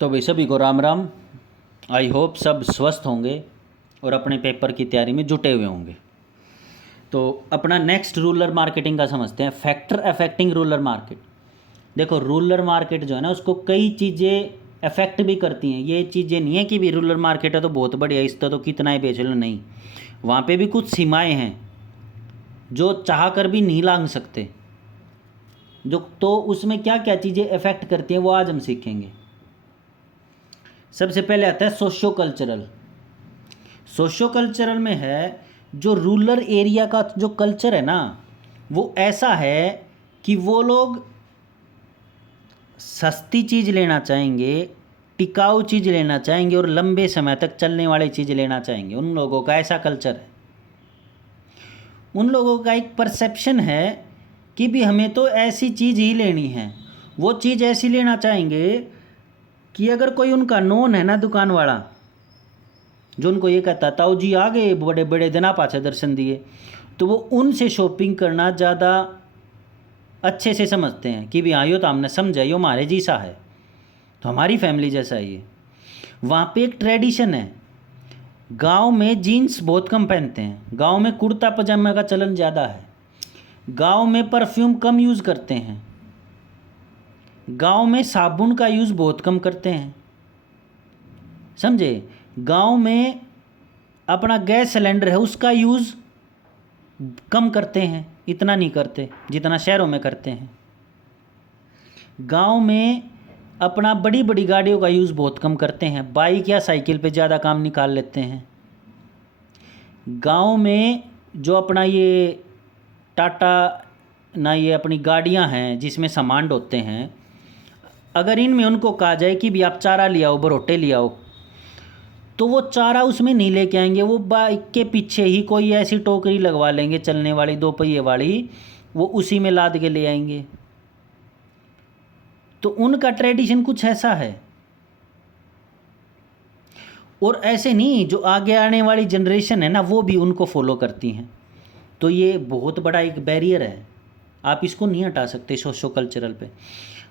तो भाई सभी को राम राम। आई होप सब स्वस्थ होंगे और अपने पेपर की तैयारी में जुटे हुए होंगे। तो अपना नेक्स्ट रूरल मार्केटिंग का समझते हैं, फैक्टर अफेक्टिंग रूरल मार्केट। देखो रूरल मार्केट जो है ना उसको कई चीज़ें अफेक्ट भी करती हैं। ये चीज़ें नहीं है कि भी रूरल मार्केट है तो बहुत बढ़िया, इस तो कितना ही बेच लो, नहीं। वहाँ पे भी कुछ सीमाएं हैं जो चाह कर भी नहीं लांघ सकते। जो तो उसमें क्या क्या चीज़ें अफेक्ट करती हैं वो आज हम सीखेंगे। सबसे पहले आता है सोशो कल्चरल। सोशो कल्चरल में है जो रूरल एरिया का जो कल्चर है ना, वो ऐसा है कि वो लोग सस्ती चीज़ लेना चाहेंगे, टिकाऊ चीज़ लेना चाहेंगे और लंबे समय तक चलने वाली चीज़ लेना चाहेंगे। उन लोगों का ऐसा कल्चर है। उन लोगों का एक परसेप्शन है कि भी हमें तो ऐसी चीज़ ही लेनी है। वो चीज़ ऐसी लेना चाहेंगे कि अगर कोई उनका नोन है ना दुकान वाला, जो उनको ये कहता ताऊ जी आ गए बड़े बड़े दिना पाछे दर्शन दिए, तो वो उनसे शॉपिंग करना ज़्यादा अच्छे से समझते हैं कि भी हाँ यो तो हमने समझा, यो हमारे जैसा है, तो हमारी फैमिली जैसा ही है। वहाँ पे एक ट्रेडिशन है, गांव में जीन्स बहुत कम पहनते हैं, गांव में कुर्ता पजामा का चलन ज़्यादा है, गांव में परफ्यूम कम यूज़ करते हैं, गांव में साबुन का यूज़ बहुत कम करते हैं, समझे। गांव में अपना गैस सिलेंडर है उसका यूज़ कम करते हैं, इतना नहीं करते जितना शहरों में करते हैं। गांव में अपना बड़ी बड़ी गाड़ियों का यूज़ बहुत कम करते हैं, बाइक या साइकिल पे ज़्यादा काम निकाल लेते हैं। गांव में जो अपना ये टाटा ना ये अपनी गाड़ियां हैं जिसमें सामान ढोते हैं, अगर इनमें उनको कहा जाए कि भी आप चारा ले आओ, बरोटे ले आओ, तो वो चारा उसमें नहीं लेके आएंगे। वो बाइक के पीछे ही कोई ऐसी टोकरी लगवा लेंगे चलने वाली, दो पहिए वाली, वो उसी में लाद के ले आएंगे। तो उनका ट्रेडिशन कुछ ऐसा है। और ऐसे नहीं, जो आगे आने वाली जनरेशन है ना वो भी उनको फॉलो करती हैं। तो ये बहुत बड़ा एक बैरियर है, आप इसको नहीं हटा सकते सोशो कल्चरल पे।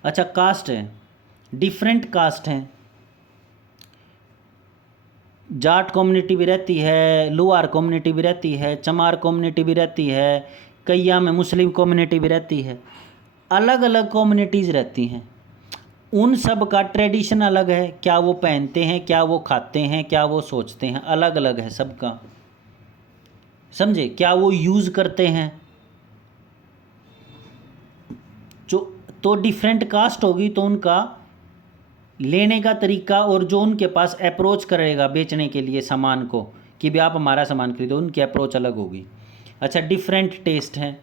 अच्छा, कास्ट है, डिफरेंट कास्ट हैं। जाट कम्युनिटी भी रहती है, लुहार कम्युनिटी भी रहती है, चमार कम्युनिटी भी रहती है, कैया में मुस्लिम कम्युनिटी भी रहती है। अलग अलग कम्युनिटीज़ रहती हैं। उन सब का ट्रेडिशन अलग है, क्या वो पहनते हैं, क्या वो खाते हैं, क्या वो सोचते हैं, अलग अलग है सबका, समझे। क्या वो यूज़ करते हैं, जो तो डिफरेंट कास्ट होगी तो उनका लेने का तरीका और जो उनके पास अप्रोच करेगा बेचने के लिए सामान को कि भी आप हमारा सामान खरीदो, उनकी अप्रोच अलग होगी। अच्छा, डिफरेंट टेस्ट हैं।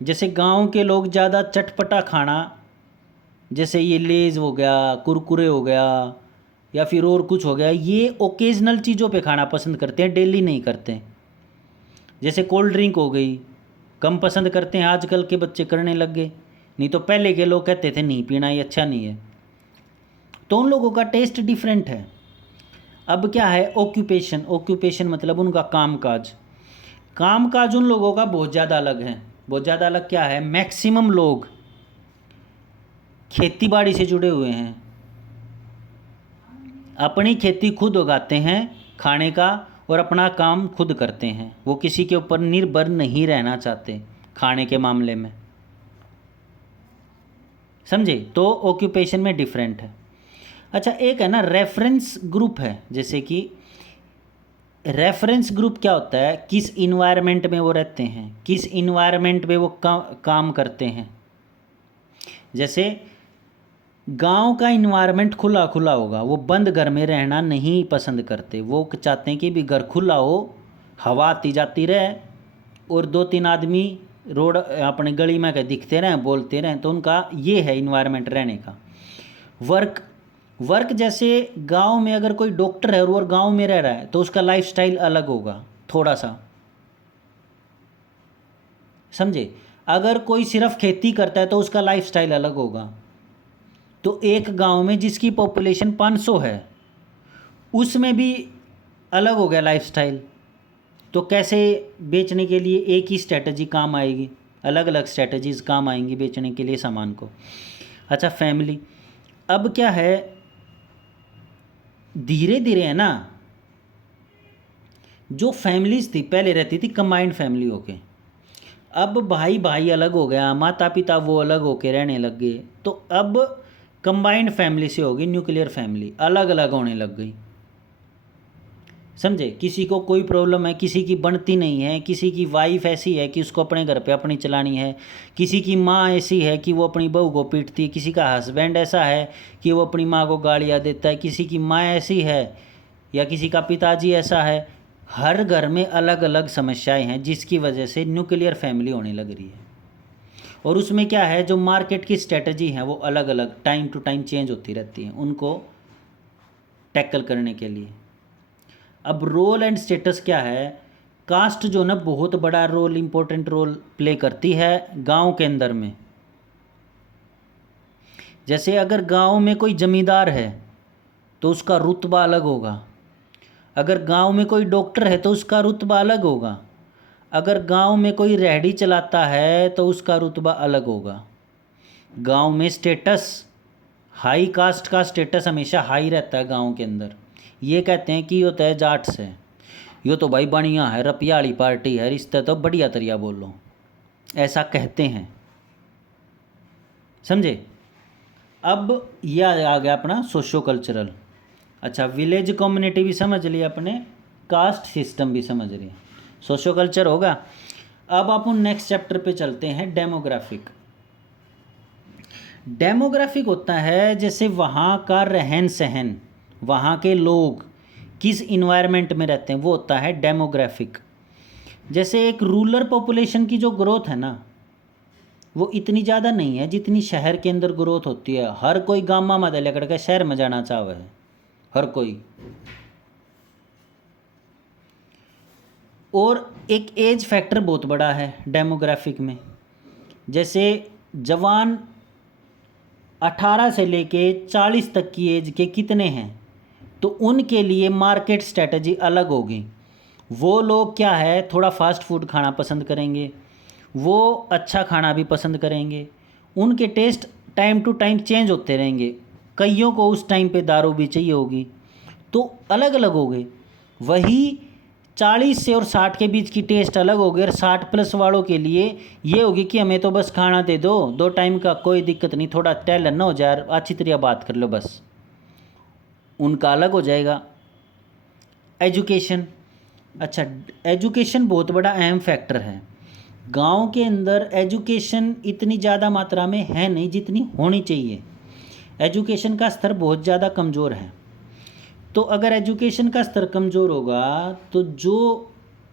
जैसे गांव के लोग ज़्यादा चटपटा खाना, जैसे ये लेज़ हो गया, कुरकुरे हो गया, या फिर और कुछ हो गया, ये ओकेजनल चीज़ों पे खाना पसंद करते हैं, डेली नहीं करते। जैसे कोल्ड ड्रिंक हो गई, कम पसंद करते हैं, आजकल के बच्चे करने लग गए, नहीं तो पहले के लोग कहते थे नहीं पीना, ये अच्छा नहीं है। तो उन लोगों का टेस्ट डिफरेंट है। अब क्या है, ऑक्यूपेशन। ऑक्यूपेशन मतलब उनका कामकाज। कामकाज उन लोगों का बहुत ज़्यादा अलग है। बहुत ज़्यादा अलग क्या है, मैक्सिमम लोग खेती बाड़ी से जुड़े हुए हैं, अपनी खेती खुद उगाते हैं खाने का और अपना काम खुद करते हैं। वो किसी के ऊपर निर्भर नहीं रहना चाहते खाने के मामले में, समझे। तो ऑक्यूपेशन में डिफरेंट है। अच्छा, एक है ना रेफरेंस ग्रुप है। जैसे कि रेफरेंस ग्रुप क्या होता है, किस इन्वायरमेंट में वो रहते हैं, किस इन्वायरमेंट में वो काम करते हैं। जैसे गांव का इन्वायरमेंट खुला खुला होगा, वो बंद घर में रहना नहीं पसंद करते। वो चाहते हैं कि भी घर खुला हो, हवा आती जाती रहे और दो तीन आदमी रोड अपने गली में दिखते रहें, बोलते रहें। तो उनका ये है इन्वायरमेंट रहने का। वर्क वर्क जैसे गांव में अगर कोई डॉक्टर है और गांव में रह रहा है तो उसका लाइफस्टाइल अलग होगा थोड़ा सा, समझे। अगर कोई सिर्फ खेती करता है तो उसका लाइफस्टाइल अलग होगा। तो एक गांव में जिसकी पॉपुलेशन 500 है उसमें भी अलग हो गया लाइफस्टाइल। तो कैसे बेचने के लिए एक ही स्ट्रेटजी काम आएगी, अलग अलग स्ट्रेटजीज काम आएंगी बेचने के लिए सामान को। अच्छा, फैमिली। अब क्या है, धीरे धीरे है ना, जो फैमिलीज थी पहले रहती थी कंबाइंड फैमिली होके, अब भाई भाई अलग हो गया, माता पिता वो अलग होके रहने लग गए, तो अब कंबाइंड फैमिली से होगी न्यूक्लियर फैमिली, अलग अलग होने लग गई। समझे? किसी को कोई प्रॉब्लम है, किसी की बनती नहीं है, किसी की वाइफ ऐसी है कि उसको अपने घर पे अपनी चलानी है, किसी की माँ ऐसी है कि वो अपनी बहू को पीटती है, किसी का हस्बैंड ऐसा है कि वो अपनी माँ को गालियाँ देता है, किसी की माँ ऐसी है या किसी का पिताजी ऐसा है। हर घर में अलग अलग समस्याएं हैं, जिसकी वजह से न्यूक्लियर फैमिली होने लग रही है। और उसमें क्या है, जो मार्केट की स्ट्रेटजी है वो अलग अलग टाइम टू टाइम चेंज होती रहती हैं उनको टैकल करने के लिए। अब रोल एंड स्टेटस क्या है, कास्ट जो ना बहुत बड़ा रोल, इम्पोर्टेंट रोल प्ले करती है गांव के अंदर में। जैसे अगर गांव में कोई जमींदार है तो उसका रुतबा अलग होगा, अगर गांव में कोई डॉक्टर है तो उसका रुतबा अलग होगा, अगर गांव में कोई रेहड़ी चलाता है तो उसका रुतबा अलग होगा। गांव में स्टेटस, हाई कास्ट का स्टेटस हमेशा हाई रहता है गांव के अंदर। ये कहते हैं कि यो तो है जाट से, यो तो भाई बढ़िया है, रुपया वाली पार्टी है, रिश्ते तो बढ़िया तरिया बोलो, ऐसा कहते हैं। समझे? अब यह आ गया अपना सोशो कल्चरल। अच्छा, विलेज कम्युनिटी भी समझ लिया अपने, कास्ट सिस्टम भी समझ लिया, सोशो कल्चर होगा। अब अपन नेक्स्ट चैप्टर पे चलते हैं, डेमोग्राफिक। डेमोग्राफिक होता है जैसे वहाँ का रहन सहन, वहाँ के लोग किस इन्वायरमेंट में रहते हैं, वो होता है डेमोग्राफिक। जैसे एक रूरल पॉपुलेशन की जो ग्रोथ है ना, वो इतनी ज़्यादा नहीं है जितनी शहर के अंदर ग्रोथ होती है। हर कोई गाँव में लेकर के शहर में जाना चाहे है, हर कोई। और एक एज फैक्टर बहुत बड़ा है डेमोग्राफिक में। जैसे जवान 18 से लेके 40 तक की एज के कितने हैं, तो उनके लिए मार्केट स्ट्रेटजी अलग होगी। वो लोग क्या है, थोड़ा फास्ट फूड खाना पसंद करेंगे, वो अच्छा खाना भी पसंद करेंगे, उनके taste time to time change होते रहेंगे। कईयों को उस टाइम पे दारू भी चाहिए होगी, तो अलग अलग हो गए। वही 40 से और 60 के बीच की टेस्ट अलग हो गई, और 60 प्लस वालों के लिए ये होगी कि हमें तो बस खाना दे दो, 2 टाइम का कोई दिक्कत नहीं, थोड़ा टैलेंट ना हो जाए, अच्छी तरह बात कर लो बस, उनका अलग हो जाएगा। एजुकेशन, अच्छा एजुकेशन बहुत बड़ा अहम फैक्टर है। गांव के अंदर एजुकेशन इतनी ज़्यादा मात्रा में है नहीं जितनी होनी चाहिए, एजुकेशन का स्तर बहुत ज़्यादा कमज़ोर है। तो अगर एजुकेशन का स्तर कमज़ोर होगा तो जो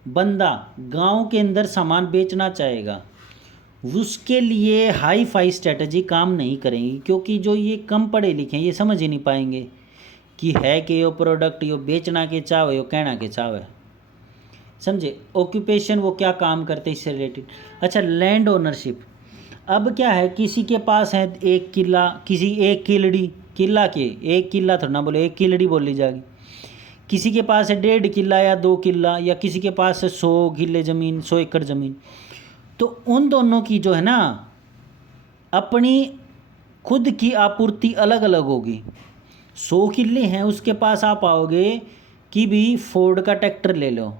बंदा गांव के अंदर सामान बेचना चाहेगा उसके लिए हाई फाई स्ट्रेटजी काम नहीं करेंगी, क्योंकि जो ये कम पढ़े लिखे हैं ये समझ ही नहीं पाएंगे कि है कि यो प्रोडक्ट यो बेचना के चाहे यो कहना के चाहे। समझे? ऑक्यूपेशन, वो क्या काम करते हैं इससे रिलेटेड। अच्छा, लैंड ओनरशिप। अब क्या है, किसी के पास है 1 किला, किसी 1 किलड़ी, किला के 1 किला थोड़ा ना बोले, 1 किलड़ी बोली जाएगी। किसी के पास है 1.5 किला या 2 किला, या किसी के पास है 100 किले ज़मीन, 100 एकड़ ज़मीन। तो उन दोनों की जो है ना अपनी खुद की आपूर्ति अलग अलग होगी। 100 किले हैं उसके पास आप आओगे कि भी फोर्ड का ट्रैक्टर ले लो,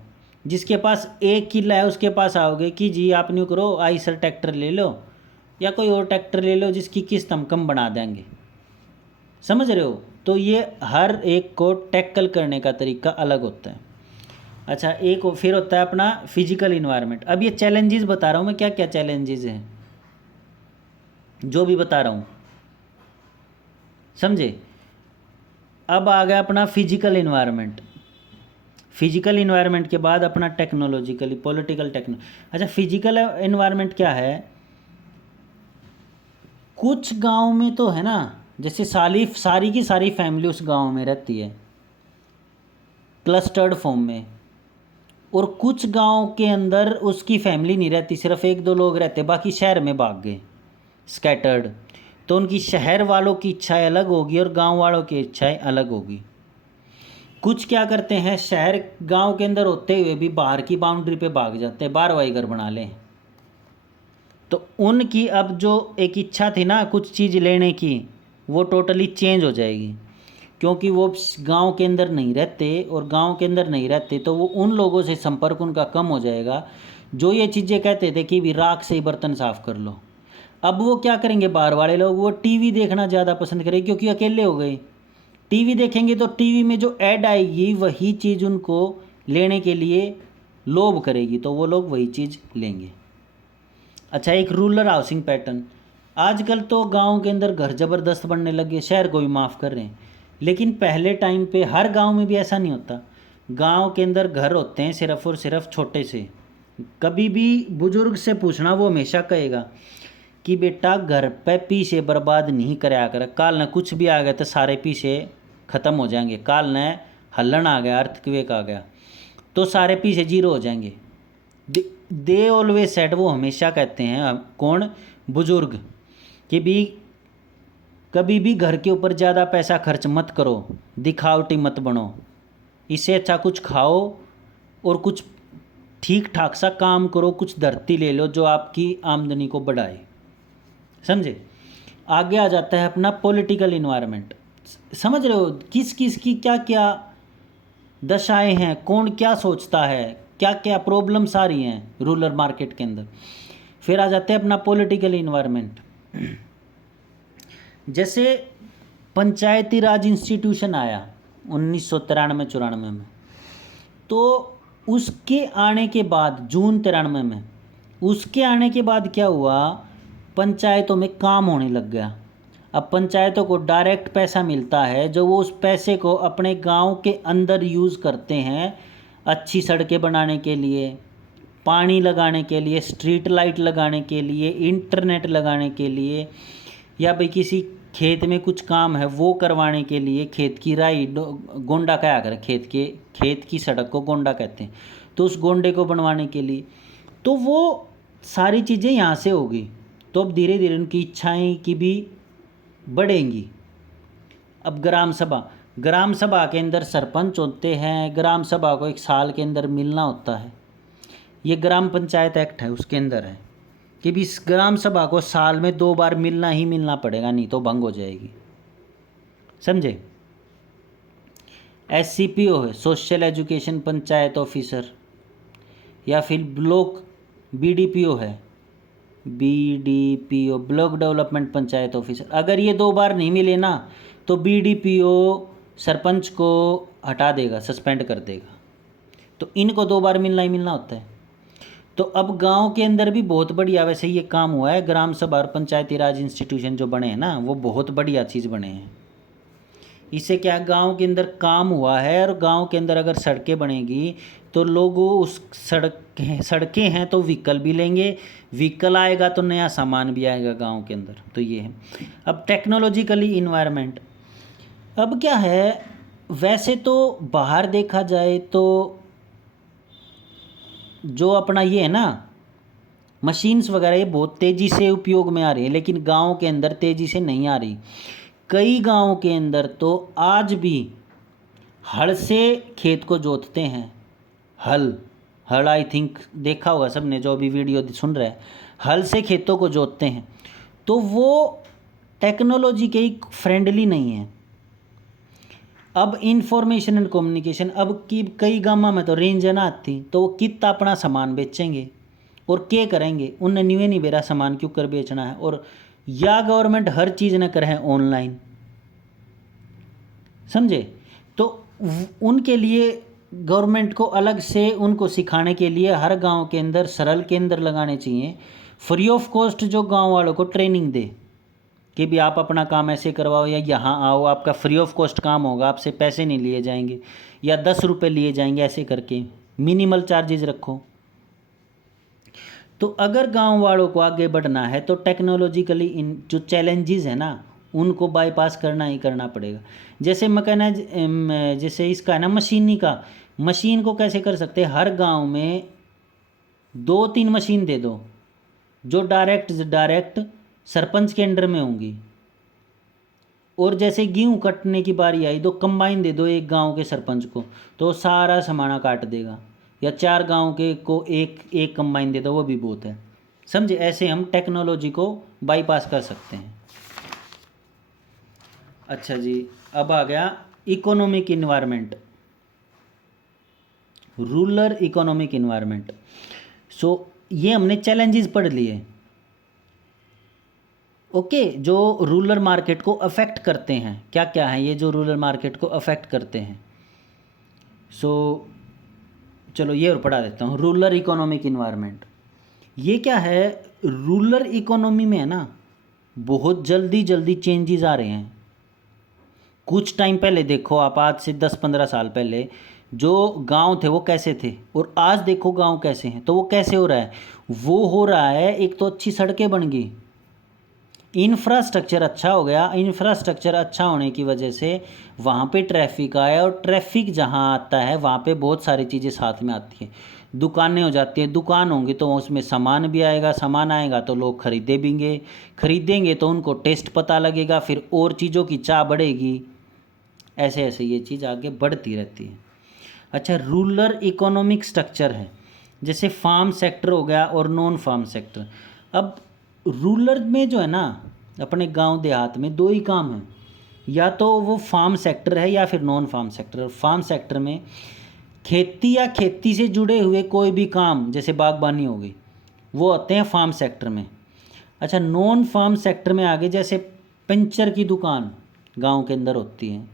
जिसके पास 1 किला है उसके पास आओगे कि जी आप न्यू करो आइसर ट्रैक्टर ले लो, या कोई और ट्रैक्टर ले लो जिसकी किस्त हम कम बना देंगे। समझ रहे हो? तो ये हर एक को टैकल करने का तरीका अलग होता है। अच्छा, एक फिर होता है अपना फिजिकल इन्वायरमेंट। अब ये चैलेंजेस बता रहा हूँ मैं, क्या क्या चैलेंजेस हैं जो भी बता रहा हूँ, समझे? अब आ गया अपना फिजिकल इन्वायरमेंट। फिजिकल इन्वायरमेंट के बाद अपना टेक्नोलॉजिकली पॉलिटिकल टेक्नो। अच्छा, फिजिकल इन्वायरमेंट क्या है, कुछ गांव में तो है ना, जैसे सारी की सारी फैमिली उस गांव में रहती है क्लस्टर्ड फॉर्म में, और कुछ गांव के अंदर उसकी फैमिली नहीं रहती, सिर्फ 1-2 लोग रहते, बाकी शहर में भाग गए स्कैटर्ड। तो उनकी शहर वालों की इच्छाएं अलग होगी और गांव वालों की इच्छाएं अलग होगी। कुछ क्या करते हैं, शहर गांव के अंदर होते हुए भी बाहर की बाउंड्री पे भाग जाते हैं, बारवाई घर बना लें। तो उनकी अब जो एक इच्छा थी ना कुछ चीज़ लेने की, वो टोटली चेंज हो जाएगी, क्योंकि वो गांव के अंदर नहीं रहते, और गांव के अंदर नहीं रहते तो वो उन लोगों से संपर्क उनका कम हो जाएगा जो ये चीज़ें कहते थे कि भी राख से ही बर्तन साफ कर लो। अब वो क्या करेंगे, बाहर वाले लोग, वो टीवी देखना ज़्यादा पसंद करेंगे क्योंकि अकेले हो गए। टीवी देखेंगे तो टीवी में जो ऐड आएगी वही चीज़ उनको लेने के लिए लोभ करेगी, तो वो लोग वही चीज़ लेंगे। अच्छा, एक रूरल हाउसिंग पैटर्न। आजकल तो गांव के अंदर घर ज़बरदस्त बनने लगे, शहर को भी माफ़ कर रहे हैं, लेकिन पहले टाइम पे हर गांव में भी ऐसा नहीं होता। गांव के अंदर घर होते हैं सिर्फ और सिर्फ छोटे से। कभी भी बुजुर्ग से पूछना, वो हमेशा कहेगा कि बेटा घर पे पीछे बर्बाद नहीं कराया कर, काल न कुछ भी आ गया तो सारे पीछे ख़त्म हो जाएंगे, काल न हल्लन आ गया, अर्थक्वेक आ गया तो सारे पीछे जीरो हो जाएंगे। दे ऑलवेज सेड, वो हमेशा कहते हैं, कौन, बुजुर्ग, कि भी कभी भी घर के ऊपर ज़्यादा पैसा खर्च मत करो, दिखावटी मत बनो, इससे अच्छा कुछ खाओ और कुछ ठीक ठाक सा काम करो, कुछ धरती ले लो जो आपकी आमदनी को बढ़ाए। समझे। आगे आ जाता है अपना पॉलिटिकल इन्वायरमेंट। समझ रहे हो किस किस की क्या क्या दशाएं हैं, कौन क्या सोचता है, क्या क्या प्रॉब्लम्स आ रही हैं रूरल मार्केट के अंदर। फिर आ जाते हैं अपना पॉलिटिकल इन्वायरमेंट। जैसे पंचायती राज इंस्टीट्यूशन आया 1993-94 में, तो उसके आने के बाद, जून 93 में, उसके आने के बाद क्या हुआ, पंचायतों में काम होने लग गया। अब पंचायतों को डायरेक्ट पैसा मिलता है जो वो उस पैसे को अपने गांव के अंदर यूज़ करते हैं, अच्छी सड़कें बनाने के लिए, पानी लगाने के लिए, स्ट्रीट लाइट लगाने के लिए, इंटरनेट लगाने के लिए, या भाई किसी खेत में कुछ काम है वो करवाने के लिए, खेत की राई, गोंडा क्या कर, खेत की सड़क को गोंडा कहते हैं, तो उस गोंडे को बनवाने के लिए। तो वो सारी चीज़ें यहाँ से होगी, तो अब धीरे धीरे उनकी इच्छाएं की भी बढ़ेंगी। अब ग्राम सभा के अंदर सरपंच होते हैं, ग्राम सभा को 1 साल के अंदर मिलना होता है। ये ग्राम पंचायत एक्ट है, उसके अंदर है कि भी इस ग्राम सभा को साल में 2 बार मिलना ही मिलना पड़ेगा, नहीं तो भंग हो जाएगी। समझे। SCPO है, सोशल एजुकेशन पंचायत ऑफिसर, या फिर ब्लॉक BDPO है, BDPO block development panchayat officer. अगर ये 2 बार नहीं मिले ना तो BDPO सरपंच को हटा देगा, सस्पेंड कर देगा। तो इनको 2 बार मिलना ही मिलना होता है। तो अब गांव के अंदर भी बहुत बढ़िया वैसे ये काम हुआ है, ग्राम सभा और पंचायती राज इंस्टीट्यूशन जो बने हैं ना, वो बहुत बढ़िया चीज़ बने हैं। इससे क्या, गांव के अंदर काम हुआ है, और गांव के अंदर अगर सड़कें बनेगी तो लोग उस सड़कें हैं तो व्हीकल भी लेंगे, व्हीकल आएगा तो नया सामान भी आएगा गांव के अंदर। तो ये है। अब टेक्नोलॉजिकली इन्वायरमेंट, अब क्या है, वैसे तो बाहर देखा जाए तो जो अपना ये है ना मशीन्स वगैरह, ये बहुत तेज़ी से उपयोग में आ रही है, लेकिन गांव के अंदर तेज़ी से नहीं आ रही। कई गांव के अंदर तो आज भी हल से खेत को जोतते हैं। हल आई थिंक देखा होगा सबने, जो अभी वीडियो सुन रहे हैं, हल से खेतों को जोतते हैं। तो वो टेक्नोलॉजी के फ्रेंडली नहीं है। अब इंफॉर्मेशन एंड कम्युनिकेशन, अब की कई गाँव में तो रेंज ना आती, तो वो कितना अपना सामान बेचेंगे और क्या करेंगे, उनने न्यूए नहीं मेरा सामान क्यों कर बेचना है। और या गवर्नमेंट हर चीज़ न करे ऑनलाइन, समझे। तो उनके लिए गवर्नमेंट को अलग से उनको सिखाने के लिए हर गांव के अंदर सरल केंद्र लगाने चाहिए, फ्री ऑफ कॉस्ट, जो गांव वालों को ट्रेनिंग दे कि भी आप अपना काम ऐसे करवाओ, या यहाँ आओ, आपका फ्री ऑफ कॉस्ट काम होगा, आपसे पैसे नहीं लिए जाएंगे, या 10 रुपये लिए जाएंगे, ऐसे करके मिनिमल चार्जेस रखो। तो अगर गांव वालों को आगे बढ़ना है तो टेक्नोलॉजिकली इन जो चैलेंजेस है ना उनको बाईपास करना ही करना पड़ेगा। जैसे मैकेनाइज, जैसे इसका है ना मशीनी का, मशीन को कैसे कर सकते हैं, हर गांव में 2-3 मशीन दे दो जो डायरेक्ट सरपंच के अंडर में होंगी। और जैसे गेहूँ कटने की बारी आई तो कंबाइन दे दो एक गांव के सरपंच को, तो सारा समाना काट देगा। या 4 गांव के को एक कंबाइन दे दो, वो भी बहुत है। समझे। ऐसे हम टेक्नोलॉजी को बाईपास कर सकते हैं। अच्छा जी, अब आ गया economic environment, rural economic environment. So ये हमने चैलेंजेस पढ़ लिए। ओके, जो रूरल मार्केट को अफेक्ट करते हैं, क्या क्या है ये जो रूरल मार्केट को अफेक्ट करते हैं। सो चलो ये और पढ़ा देता हूँ। रूरल इकोनॉमिक इन्वायरमेंट ये क्या है। रूरल इकोनॉमी में है ना, बहुत जल्दी जल्दी चेंजेस आ रहे हैं। कुछ टाइम पहले देखो आप, आज से 10-15 साल पहले जो गांव थे वो कैसे थे, और आज देखो गांव कैसे हैं। तो वो कैसे हो रहा है, वो हो रहा है, एक तो अच्छी सड़कें बन गई, इंफ्रास्ट्रक्चर अच्छा हो गया। इंफ्रास्ट्रक्चर अच्छा होने की वजह से वहाँ पे ट्रैफिक आया, और ट्रैफिक जहाँ आता है वहाँ पे बहुत सारी चीज़ें साथ में आती हैं। दुकानें हो जाती हैं, दुकान होंगी तो उसमें सामान भी आएगा, सामान आएगा तो लोग खरीदेंगे तो उनको टेस्ट पता लगेगा, फिर और चीज़ों की चाह बढ़ेगी। ऐसे ऐसे ये चीज़ आगे बढ़ती रहती है। अच्छा, रूरल इकोनॉमिक स्ट्रक्चर है, जैसे फार्म सेक्टर हो गया और नॉन फार्म सेक्टर। अब रूरल में जो है ना, अपने गांव देहात में दो ही काम है, या तो वो फार्म सेक्टर है या फिर non farm sector. Farm sector में खेती या खेती से जुड़े हुए कोई भी काम, जैसे बागबानी हो गई, वो होते हैं फार्म सेक्टर में। अच्छा, नॉन फार्म सेक्टर में आगे जैसे पंचर की दुकान गांव के अंदर होती है,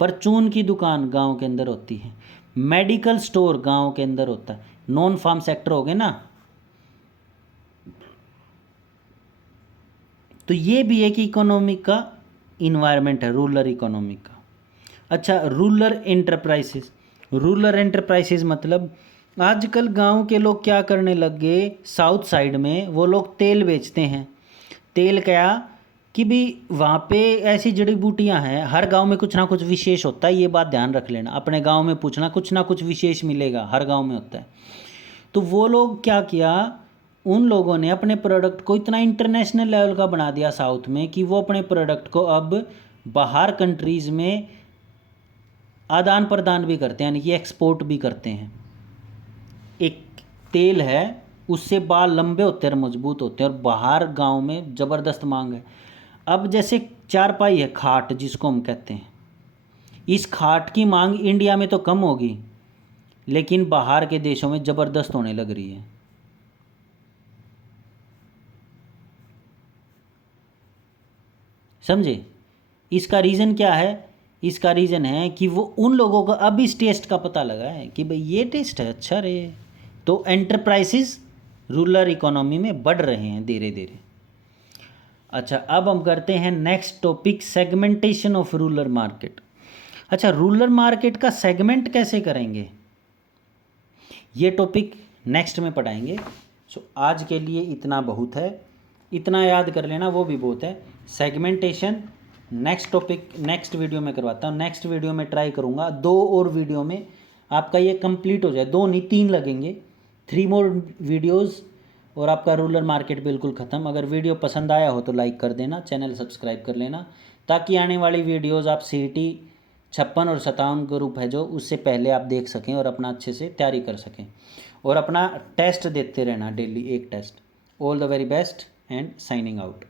परचून की दुकान गांव के अंदर होती है, मेडिकल स्टोर गांव के अंदर होता है। नॉन फार्म सेक्टर हो गए ना। तो ये भी एक इकोनॉमिक का इन्वायरमेंट है, रूरल इकोनॉमिक का। अच्छा, रूरल एंटरप्राइजेस मतलब आजकल गांव के लोग क्या करने लग गए, साउथ साइड में वो लोग तेल बेचते हैं। तेल क्या कि भी वहाँ पे ऐसी जड़ी बूटियाँ हैं, हर गांव में कुछ ना कुछ विशेष होता है, ये बात ध्यान रख लेना। अपने गांव में पूछना, कुछ ना कुछ विशेष मिलेगा, हर गांव में होता है। तो वो लोग क्या किया, उन लोगों ने अपने प्रोडक्ट को इतना इंटरनेशनल लेवल का बना दिया साउथ में, कि वो अपने प्रोडक्ट को अब बाहर कंट्रीज़ में आदान प्रदान भी करते हैं, यानी कि एक्सपोर्ट भी करते हैं। एक तेल है, उससे बाल लंबे होते हैं और मजबूत होते हैं, और बाहर गांव में ज़बरदस्त मांग है। अब जैसे चारपाई है, खाट जिसको हम कहते हैं, इस खाट की मांग इंडिया में तो कम होगी, लेकिन बाहर के देशों में ज़बरदस्त होने लग रही है। समझे? इसका रीज़न क्या है? इसका रीज़न है कि वो उन लोगों को अब इस टेस्ट का पता लगा है कि भाई ये टेस्ट है, अच्छा रे। तो एंटरप्राइजेस रूरल इकोनॉमी में बढ़ रहे हैं धीरे धीरे। अच्छा, अब हम करते हैं next topic, segmentation of rural market. अच्छा, रूरल मार्केट का सेगमेंट कैसे करेंगे, ये टॉपिक नेक्स्ट में पढ़ाएंगे। सो आज के लिए इतना बहुत है, इतना याद कर लेना, वो भी बहुत है। Segmentation next topic next video में करवाता हूँ। नेक्स्ट वीडियो में ट्राई करूँगा 2 और वीडियो में आपका ये कंप्लीट हो जाए, 2 नहीं 3 लगेंगे, 3 मोर वीडियोस, और आपका रूरल मार्केट बिल्कुल ख़त्म। अगर वीडियो पसंद आया हो तो लाइक कर देना, चैनल सब्सक्राइब कर लेना, ताकि आने वाली वीडियोज़ आप CET 56 और 57 ग्रुप है जो, उससे पहले आप देख सकें और अपना अच्छे से तैयारी कर सकें, और अपना टेस्ट देते रहना डेली, एक test. All the very best and signing out.